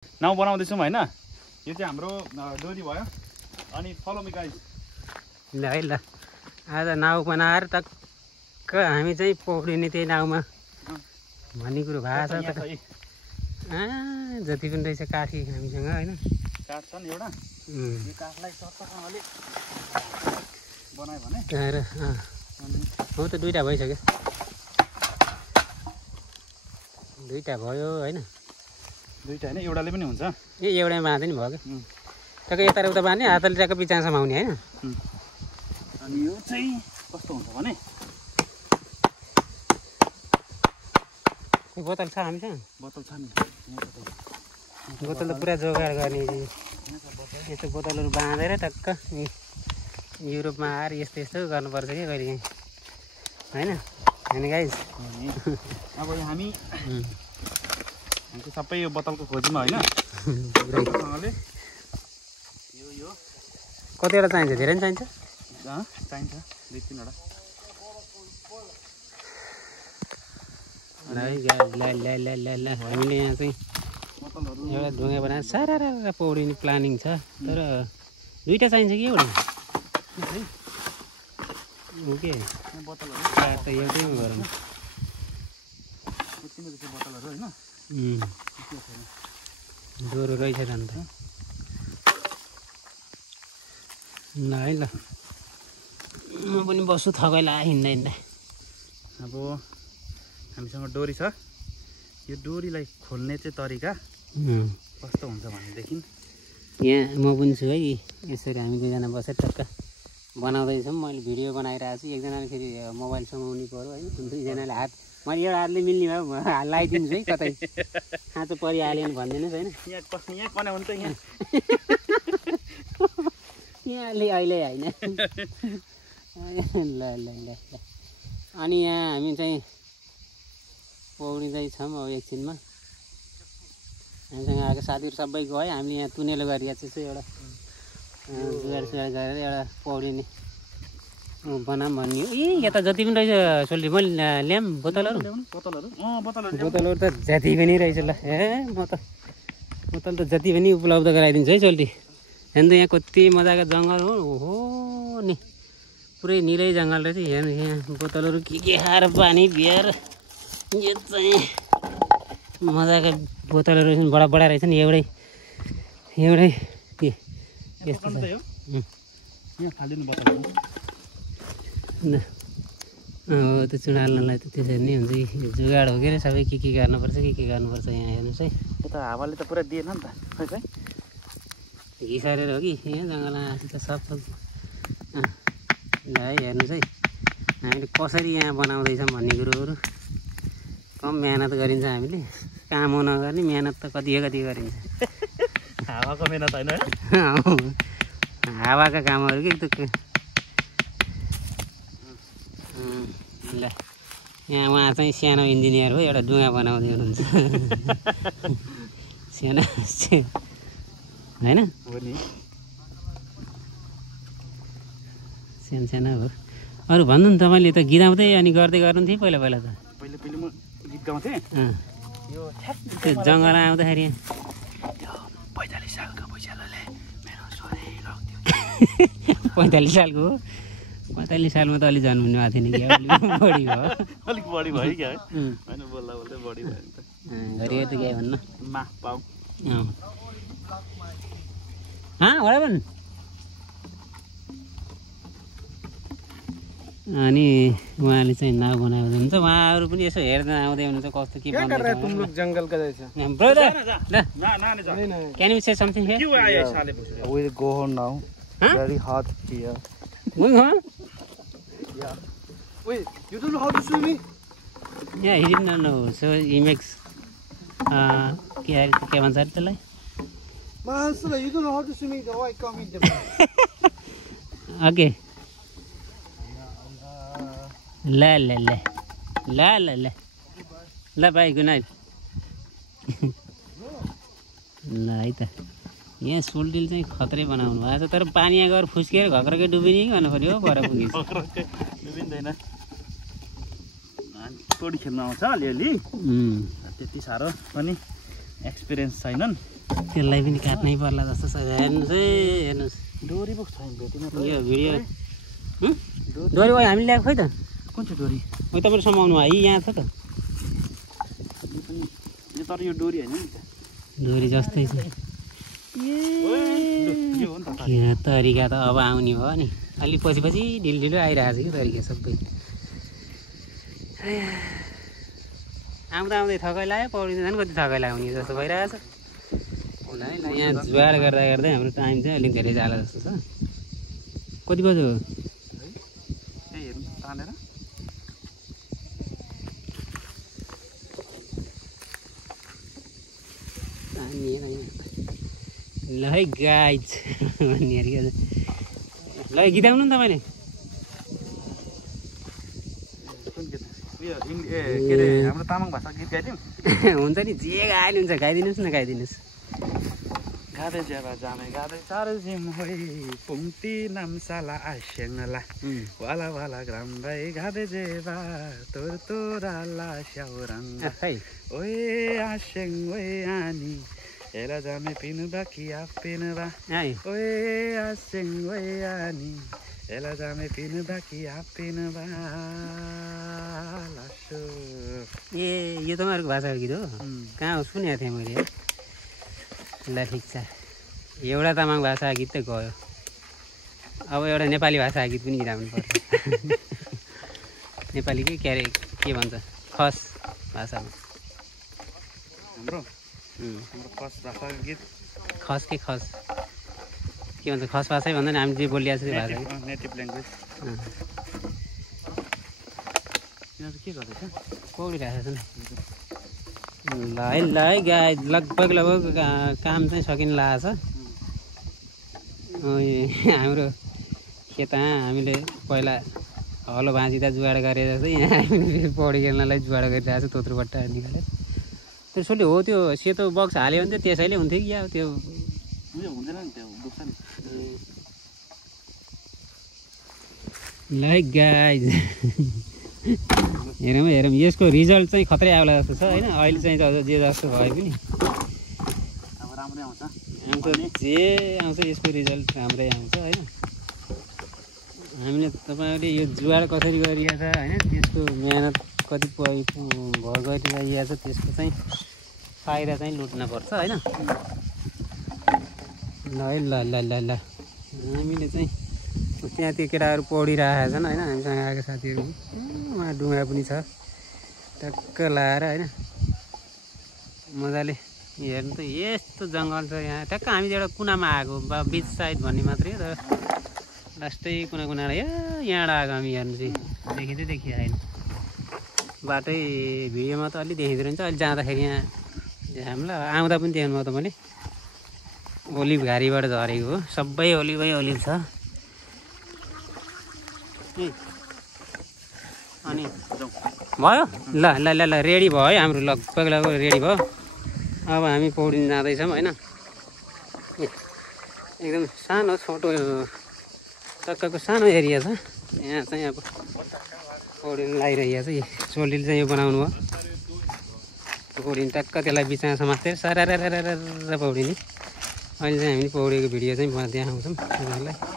Now बनाउँदैछौँ होइन। यो चाहिँ हाम्रो डोरी भयो। अनि फलो मी गाइस। ल है ल आज नाउ बनाएर टक्क हामी चाहिँ पौडिने त्यही नाउमा भन्ने कुरो भएको छ त। जति पनि रहेछ काठी हामीसँग होइन। काठ छ नि एउटा। यो काठलाई सत्तासँगले बनायो भने हो त दुईटा भइसक्यो। दुईटा भयो होइन। दुईटा होइन एउटाले पनि हुन्छ। ए एउटै बाँधे नि भयो क्या। टक्क यता उता बाँध्ने हातले टक्क पिछासम्म आउने होइन। अनि यो चाहिँ कस्तो हुन्छ भने बोतल छ हामीसँग। बोतल छ नि। बोतल त पुरा जोगाड गर्ने यस्तो बोतलहरू बाँधेर टक्क युरोपमा आएर यस्तो यस्तो गर्नुपर्छ कि कहिले काहीँ होइन होइन गाइस। अब हामी सबै यो बोतलको खोजीमा होइन। यो कतिवटा चाहिन्छ? धेरै पनि चाहिन्छ। चाहिन्छ 2-3वटा। हामीले यहाँ चाहिँ एउटा ढुङ्गा बनाएर सारा पौडिने प्लानिङ छ। तर दुईटा चाहिन्छ कि एउटा? ओके त एउटैमा गरौँ। डोरो रहेछ त अन्त। ल है ल म पनि बस्छु थकाइला हिँड्दा हिँड्दा। अब हामीसँग डोरी छ। यो डोरीलाई खोल्ने चाहिँ तरिका कस्तो हुन्छ भनेदेखि यहाँ म पनि छु है। यसरी हामी दुईजना बसेर टक्क बनाउँदैछौँ। मैले भिडियो बनाइरहेको छु। एकजनाले फेरि मोबाइल समाउनु पऱ्यो होइन। दुईजनाले हात मैले एउटा हातले मिल्ने भयो लगाइदिन्छु है। कतै खाँचो परिहाल्यो भने भनिदिनुहोस् होइन। यहाँ कने हुन्छ यहाँ यहाँले अहिले होइन। ल ल ल ल अनि यहाँ हामी चाहिँ पौडिँदैछौँ। अब एकछिनमा हामीसँग आएको साथीहरू सबै गयो। हामीले यहाँ तुनेलो गरिरहेको छु एउटा जुगाड सुगाड गरेर एउटा पौडिने बनाऊँ भन्ने हो। ए यता जति पनि रहेछ सोल्टी मैले ल्याऊँ बोतलहरू त जति पनि रहेछ। ल ए बोतल त जति पनि उपलब्ध गराइदिन्छु है सोल्टी। हेर्नु यहाँ कति मजाको जङ्गल हो नि। पुरै निलै जङ्गल रहेछ। हेर्नु यहाँ बोतलहरू के खाएर पानी बियर। यो चाहिँ मजाको बोतलहरू रहेछन्। बडा बडा रहेछन्। एउटै के यस्तो छ। हो त्यो चुडाल्नलाई त त्यसरी नै हुन्छ कि जुगाड हो कि अरे सबै के गर्नुपर्छ गर्नुपर्छ। यहाँ हेर्नुहोस् है। यो त हावाले त पुरा दिएन नि त खै घिसारेर हो कि यहाँ जङ्गलमा आएको त सब ल है हेर्नुहोस् है। हामीले कसरी यहाँ बनाउँदैछौँ भन्ने कुरोहरू कम मेहनत गरिन्छ। हामीले काम नगर्ने मेहनत त कति गरिन्छ। हावाको मेहनत होइन हावाका कामहरू के ल यहाँ उहाँ चाहिँ सानो इन्जिनियर हो। एउटा डुङ्गा बनाउँदै हुनुहुन्छ सानो होइन सानो हो। अरू भन्नु नि तपाईँले त गीत आउँदै अनि गर्दै गर्नुहुन्थ्यो पहिला त। पहिले म गीत गाउँथेँ। यो त्यो जङ्गल आउँदाखेरि 45 सालको पैसाले मेरो छोरी लग्थ्यो। 45 सालको हो। 45 सालमा त अलि जन्मिनु भएको थिएन कि बढी भयो। अलिक बढी भयो क्या होइन। बोल्दा बोल्दै बढी भयो नि त। गरियो त के भन्नु मा पाऊ बराबर। अनि उहाँले चाहिँ नाउ बनाउँदै हुनुहुन्छ। उहाँहरू पनि यसो हेर्न आउँदै हुनुहुन्छ कस्तो के भन्नुहुन्छ। जंगल का जैसा brother can you say something here? We'll go home now. Very hot here. Going home? Yeah. Wait, you don't know how to swim? Yeah, he didn't know. So he makes के भन्छ अरे त्यसलाई? You don't know how to swim. Why come in the Okay. ल भाइ good night. ल है त यहाँ सोल्टिल चाहिँ खत्रै बनाउनु भएको छ। तर पानी यहाँ गएर फुस्किएर घक्रकै डुबिने कि भन्नु पऱ्यो। पर पुगिन्छ डुबिँदैन। पौडी खेल्न आउँछ अलिअलि। त्यति साह्रो पनि एक्सपिरियन्स छैनन्। त्यसलाई पनि काट्नै पर्ला जस्तो छ। हेर्नुहोस् है हेर्नुहोस् डोरी पो छैन भेटिन त यो भिडियो डोरी भयो हामीले ल्याएको खै त कुन चाहिँ डोरी मैले तपाईँले समाउनु भयो यहाँ छ त यो पनि यो तर यो डोरी होइन नि त डोरी जस्तै छ यो हो नि त यहाँ तरिका त अब आउने भयो नि अलि पछि पछि ढिलो आइरहेको छ कि तरिका सबै आउँदा आउँदै थकाइ लाग्यो पौडी झन् कति थकाइ लाग्ने जस्तो भइरहेको छ ल यहाँ जुवाड गर्दा गर्दै हाम्रो टाइम चाहिँ अलिक धेरै जाला जस्तो छ कति बज्यो त्यही हेर्नु तानेर ल है गाइज भन्ने ल गीताउनु नि तपाईँले के अरे हाम्रो तामाङ भाषा गीत गाइदिउँ हुन्छ नि जे गाइले हुन्छ गाइदिनुहोस् न गाइदिनुहोस् गादै जेबा जामे गादै चार जिम होइ पुङ्ती नामसाला आस्याङला वाला वाला ग्राम भाइ गादै जेबा तोर तोराला स्याउराङ खै ओए आस्याङ ओए आनी एला जामे पिनु बाकी आपेन बा ओए आस्याङ ओए आनी एला जामे पिनु बाकी आपेन बा लासो ए यो तपाईँहरूको भाषाको गीत हो कहाँ हो सुनेको थिएँ मैले ल ठिक छ एउटा तामाङ भाषा गीत त गयो अब एउटा नेपाली भाषा गीत पनि गाउनु पर्छ नेपालीकै के अरे के भन्छ खस भाषामा हाम्रो खस भाषाको गीत खस के खस के भन्छ खस भाषै भन्दा नि हामी जे बोलिरहेको छ त्यो भाषा नेटिभ ल्याङ्ग्वेज तिनीहरू के गर्दैछ पौडिरहेको छ नि ल है गाई लगभग काम चाहिँ सकिन लागेको छ हाम्रो खेत हामीले पहिला हलो भाँचिँदा जुगाड गरेर चाहिँ यहाँ हामीले पौडी खेल्नलाई जुगाड गरिरहेको छ तोत्रोबट्टा निकालेर त्यसोले हो त्यो सेतो बक्स हाल्यो भने चाहिँ त्यसैले हुन्थ्यो कि अब त्यो हुँदैन नि त्यो दुख्छ नि ल है गाइज हेरौँ यसको रिजल्ट चाहिँ खत्रै आउला जस्तो छ होइन अहिले चाहिँ अझ जे जस्तो भए पनि अब राम्रै आउँछ जे आउँछ यसको रिजल्ट राम्रै आउँछ होइन हामीले तपाईँहरूले यो जुगाड कसरी गरिएको छ होइन त्यसको मेहनत कति भर गरिरहेको छ त्यसको चाहिँ फाइदा चाहिँ लुट्नुपर्छ होइन ल हामीले चाहिँ त्यहाँ त्यो केटाहरू पौडिरहेका छन् होइन हामीसँग आएको साथीहरू उहाँ डुङ्गा पनि छ टक्क लाएर होइन मजाले हेर्नु त यस्तो जङ्गल छ यहाँ टक्क हामी एउटा कुनामा आएको बिच साइड भन्ने मात्रै तर लास्टै कुना यहाँबाट आएको हामी हेर्नु चाहिँ देखिँदै देखिआएन बाटै भिडियोमा त अलि देखिँदो रहेछ अहिले जाँदाखेरि यहाँ हामीलाई आउँदा पनि देख्नु भयो तपाईँले ओलिभ घारीबाट झरेको हो सबै ओलिभै ओलिभ छ अनि भयो ल रेडी भयो है हाम्रो लगभग रेडी भयो अब हामी पौडिन जाँदैछौँ होइन एकदम सानो छोटो टक्कको सानो एरिया छ यहाँ चाहिँ अब पौडिन लगाइरहेको छ चोलीले चाहिँ यो बनाउनु भयो पौडिन टक्क त्यसलाई बिचमा समातेर सरार पौडिने अहिले चाहिँ हामीले पौडेको भिडियो चाहिँ देखाउँछौँ तपाईँहरूलाई